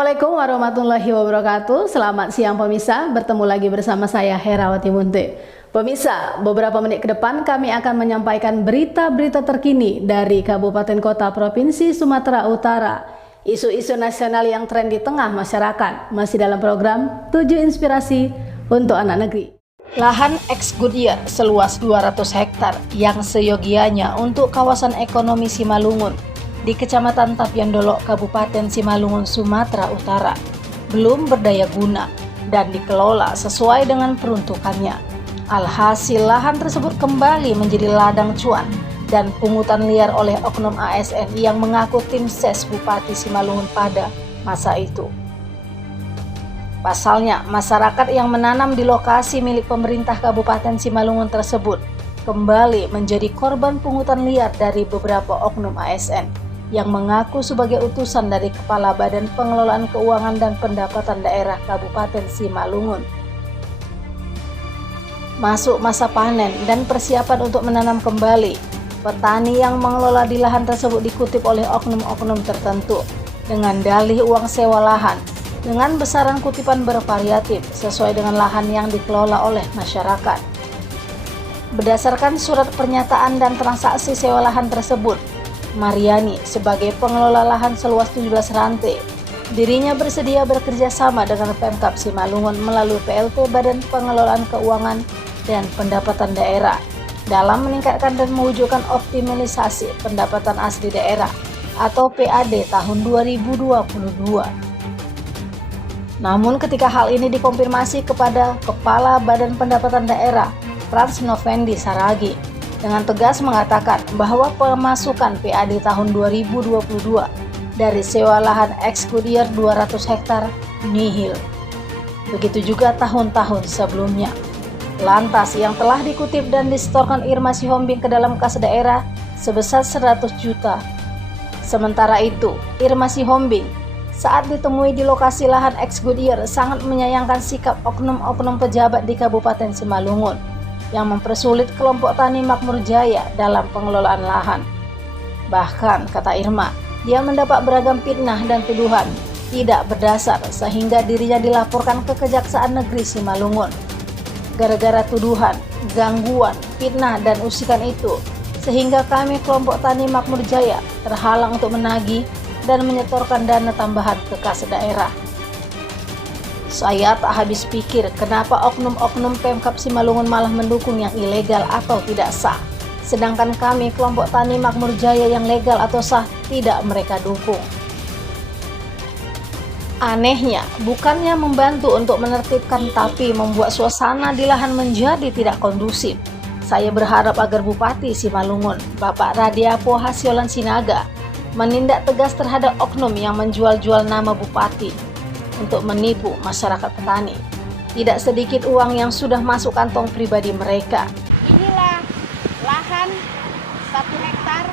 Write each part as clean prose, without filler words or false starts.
Assalamualaikum warahmatullahi wabarakatuh. Selamat siang pemirsa, bertemu lagi bersama saya Herawati Munte. Pemirsa, beberapa menit ke depan kami akan menyampaikan berita-berita terkini dari Kabupaten Kota Provinsi Sumatera Utara. Isu-isu nasional yang tren di tengah masyarakat masih dalam program 7 Inspirasi untuk Anak Negeri. Lahan ex Goodyear seluas 200 hektar yang seyogianya untuk kawasan ekonomi Simalungun di Kecamatan Tapyandolo, Kabupaten Simalungun, Sumatera Utara, belum berdaya guna dan dikelola sesuai dengan peruntukannya. Alhasil lahan tersebut kembali menjadi ladang cuan dan pungutan liar oleh oknum ASN yang mengaku tim ses Bupati Simalungun pada masa itu. Pasalnya, masyarakat yang menanam di lokasi milik pemerintah Kabupaten Simalungun tersebut kembali menjadi korban pungutan liar dari beberapa oknum ASN yang mengaku sebagai utusan dari Kepala Badan Pengelolaan Keuangan dan Pendapatan Daerah Kabupaten Simalungun. Masuk masa panen dan persiapan untuk menanam kembali, petani yang mengelola di lahan tersebut dikutip oleh oknum-oknum tertentu dengan dalih uang sewa lahan dengan besaran kutipan bervariatif sesuai dengan lahan yang dikelola oleh masyarakat. Berdasarkan surat pernyataan dan transaksi sewa lahan tersebut, Mariani sebagai pengelola lahan seluas 17 rantai, dirinya bersedia bekerja sama dengan Pemkab Simalungun melalui PLT Badan Pengelolaan Keuangan dan Pendapatan Daerah dalam meningkatkan dan mewujudkan optimalisasi pendapatan asli daerah atau PAD tahun 2022. Namun ketika hal ini dikonfirmasi kepada Kepala Badan Pendapatan Daerah Frans Novendi Saragi dengan tegas mengatakan bahwa pemasukan PAD tahun 2022 dari sewa lahan ex Goodyear 200 hektar nihil. Begitu juga tahun-tahun sebelumnya. Lantas yang telah dikutip dan disetorkan Irma Sihombing ke dalam kas daerah sebesar 100 juta. Sementara itu, Irma Sihombing saat ditemui di lokasi lahan ex Goodyear sangat menyayangkan sikap oknum-oknum pejabat di Kabupaten Simalungun yang mempersulit kelompok tani Makmur Jaya dalam pengelolaan lahan. Bahkan, kata Irma, dia mendapat beragam fitnah dan tuduhan tidak berdasar sehingga dirinya dilaporkan ke Kejaksaan Negeri Simalungun. Gara-gara tuduhan, gangguan, fitnah, dan usikan itu, sehingga kami kelompok tani Makmur Jaya terhalang untuk menagih dan menyetorkan dana tambahan ke kas daerah. Saya tak habis pikir kenapa oknum-oknum Pemkab Simalungun malah mendukung yang ilegal atau tidak sah. Sedangkan kami kelompok tani Makmur Jaya yang legal atau sah tidak mereka dukung. Anehnya, bukannya membantu untuk menertibkan tapi membuat suasana di lahan menjadi tidak kondusif. Saya berharap agar Bupati Simalungun, Bapak Radiapo Hasyolan Sinaga, menindak tegas terhadap oknum yang menjual-jual nama Bupati untuk menipu masyarakat petani. Tidak sedikit uang yang sudah masuk kantong pribadi mereka. Inilah lahan 1 hektar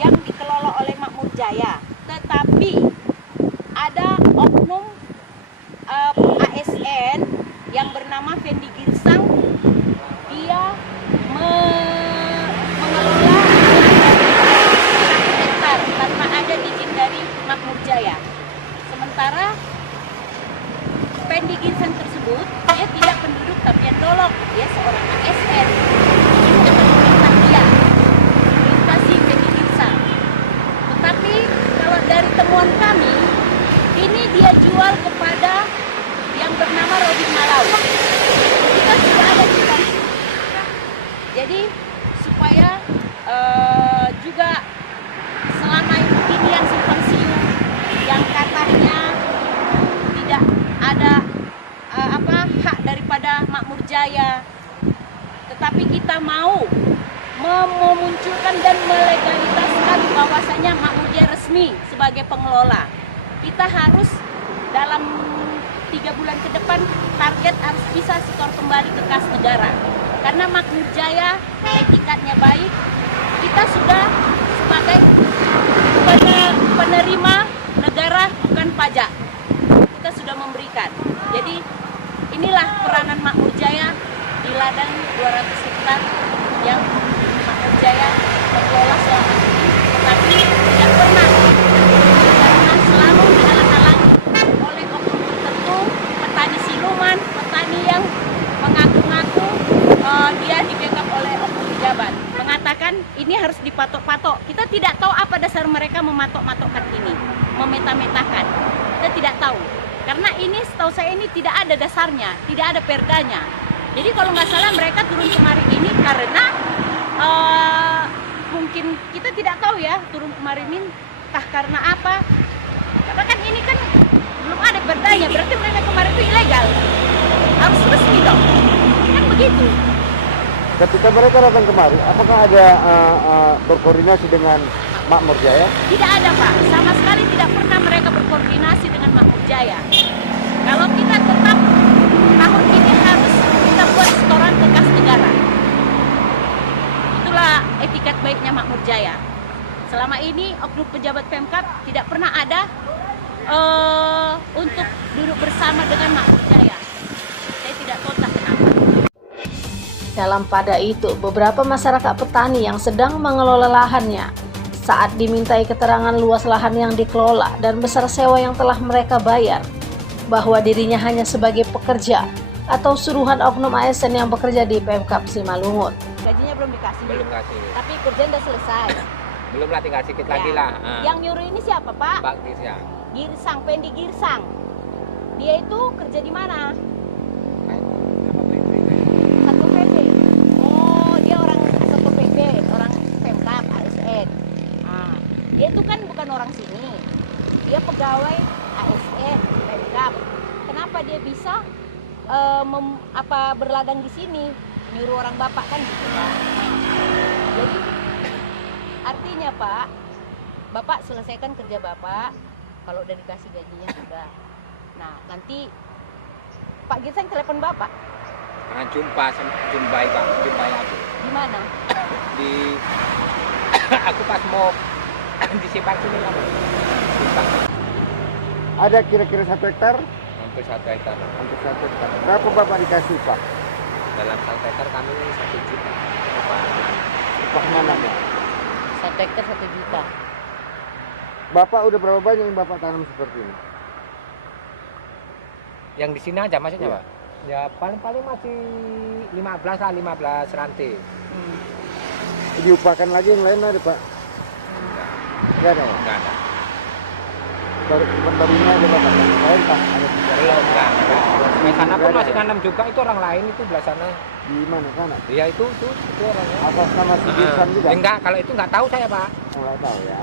yang dikelola oleh Makmur Jaya. Tetapi ada oknum ASN yang bernama Fendi Girsang. Dia mengelola 1 hektar tanpa ada izin dari Makmur Jaya. Sementara Fendi Girsang tersebut, dia tidak penduduk Tapyandolo, dia seorang ASN. Ini akan perintah dia, privasi Fendi Girsang. Tetapi kalau dari temuan kami, ini dia jual kepada yang bernama Robin Malau. Kita sudah ada di sana. Jadi supaya juga selama ini yang simpang siur, yang katanya tidak ada hak daripada Makmur Jaya, tetapi kita mau memunculkan dan melegalitaskan bahwasanya Makmur Jaya resmi sebagai pengelola. Kita harus dalam 3 bulan ke depan target harus bisa setor kembali ke kas negara, karena Makmur Jaya etikatnya baik. Kita sudah sebagai penerima negara bukan pajak, kita sudah memberikan. Jadi inilah peranan Makmur Jaya di ladang 200 hektar yang Makmur Jaya mengelola selama ini, tetapi tidak pernah karena selalu dihalang-halangi petani yang mengaku-ngaku dia di-backup oleh oknum pejabat, mengatakan ini harus dipatok-patok. Kita tidak tahu apa dasar mereka mematok-matokkan ini, memeta-metakan. Kita tidak tahu. Karena ini setahu saya ini tidak ada dasarnya, tidak ada perdanya. Jadi kalau nggak salah mereka turun kemarin ini karena mungkin kita tidak tahu ya turun kemarin ini entah karena apa. Karena kan ini kan belum ada perdanya, berarti mereka kemarin itu ilegal. Harus resmi dong, kan begitu. Ketika mereka datang kemari, apakah ada berkoordinasi dengan Makmur Jaya? Tidak ada Pak, sama sekali tidak pernah mereka berkoordinasi dengan Makmur Jaya. Kalau kita tetap tahun ini harus kita buat setoran ke kas negara. Itulah etikat baiknya Makmur Jaya. Selama ini oknum pejabat Pemkab tidak pernah ada untuk duduk bersama dengan Makmur Jaya. Saya tidak tahu entah kenapa. Dalam pada itu, beberapa masyarakat petani yang sedang mengelola lahannya saat dimintai keterangan luas lahan yang dikelola dan besar sewa yang telah mereka bayar, bahwa dirinya hanya sebagai pekerja atau suruhan oknum ASN yang bekerja di Pemkab Simalungun. Gajinya belum dikasih. Belum kasih. Tapi kerjaan udah selesai. Belum lah, tinggal sedikit lagi Ya. lah. Yang nyuruh ini siapa Pak? Pak Girsang. Girsang, Pendi Girsang. Dia itu kerja di mana? Satu PP. Oh, dia orang satu PP, orang Pemkab ASN. Nah, dia itu kan bukan orang sini. Dia pegawai ASN Pemkab. Kenapa dia bisa berladang di sini? Nyuruh orang bapak kan gitu kan. Jadi artinya Pak, bapak selesaikan kerja bapak. Kalau udah dikasih gajinya sudah. Nah, nanti Pak Girsang telepon bapak. Jumpai aku. Di mana? Di aku pas mau di Simpang sini lah. Simpang. Ada kira-kira 1 hektar? Hampir 1 hektar. Hampir 1 hektar. Berapa Bapak dikasih Pak? Dalam 1 hektar kami 1 juta. Upah nanamnya. 1 hektar 1 juta. Bapak udah berapa banyak yang Bapak tanam seperti ini? Yang di sini aja maksudnya, Iya. Pak? Ya paling masih 15 lah, 15 rantai. Diupahkan lagi yang lain ada Pak? Enggak ada ya? Enggak ada. Barunya ada Bapak yang lain Pak? Ada Belum, enggak. Di sana pun masih nanam juga, itu orang lain itu belah sana. di mana sana? Iya itu orangnya. Atas nama si Girsang juga? Enggak, kalau itu enggak tahu saya, Pak. Enggak tahu ya.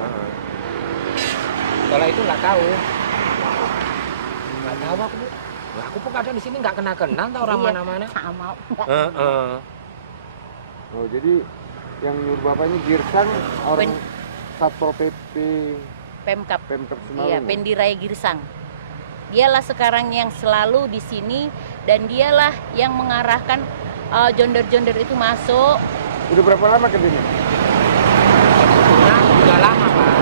Kalau itu nggak tahu. Nggak tahu aku. Lah, aku pun kadang di sini nggak kenal tau orang Iya, mana-mana. sama. Oh jadi yang nyuruh Bapaknya Girsang orang Satpol PP Pemkab. Pemkab Iya, Simalungun. Pendi Raya Girsang. Dialah sekarang yang selalu di sini dan dialah yang mengarahkan jonder-jonder itu masuk. Udah berapa lama kerjanya? Nah, udah lama, Pak.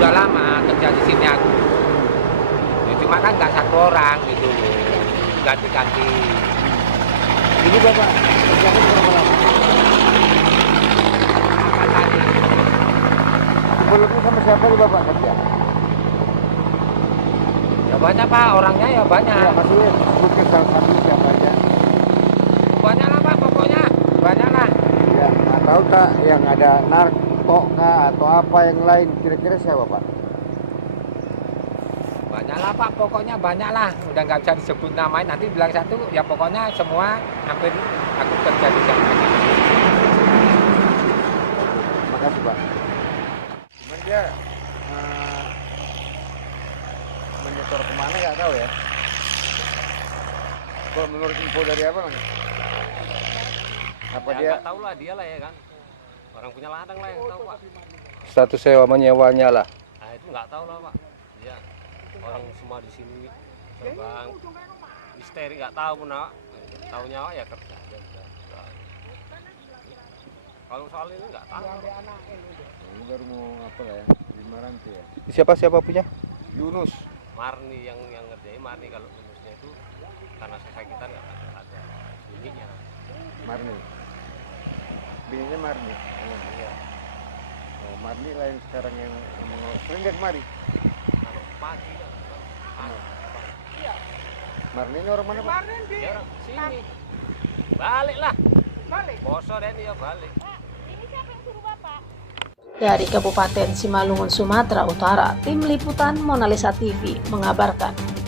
Udah lama kerja di sini aku. Ya, cuma kan nggak satu orang gitu loh. Ganti-ganti. Ini Bapak kerjanya berapa lama? Sebelumnya sama siapa nih Bapak kerja? Ya banyak, Pak. Orangnya ya banyak. Ya maksudnya sebutkan salah satu siapa aja. Banyak lah, Pak. Pokoknya banyak lah. Ya nggak tahu tak yang ada narko kah atau apa yang lain kira-kira siapa Pak? Banyak lah, Pak. Pokoknya banyak lah. Udah nggak bisa disebut namanya. Nanti bilang satu, ya pokoknya semua hampir aku kerja di sana. Makasih Pak. Cuman dia menyetor kemana nggak tahu ya. Kalau menurut info dari apa nggak? Apa Ya, dia? nggak tahu lah dia lah ya kan. Orang punya ladang lah yang tahu Pak. Status sewa menyewanya lah. Nah itu nggak tahu lah Pak. Iya. Orang semua di sini terbang misteri nggak tahu pun Pak. Tahu nyawa ya kerja aja udah. Kalau soal ini nggak tahu. Ini baru mau apa lah ya? 5 rantai ya. Siapa punya? Yunus. Marni yang ngerjain Marni kalau lulusnya itu karena selesai kita nggak ada unitnya. Marni. Bininya Marni. Iya. Oh, Marni lah yang sekarang yang sering dia kemari. Kalau pagi kan. Marni ini orang mana Pak? Dia orang balik lah. Bosok deh dia balik. Pak, ini siapa yang suruh Bapak? Dari Kabupaten Simalungun, Sumatera Utara, Tim Liputan Monalisa TV mengabarkan.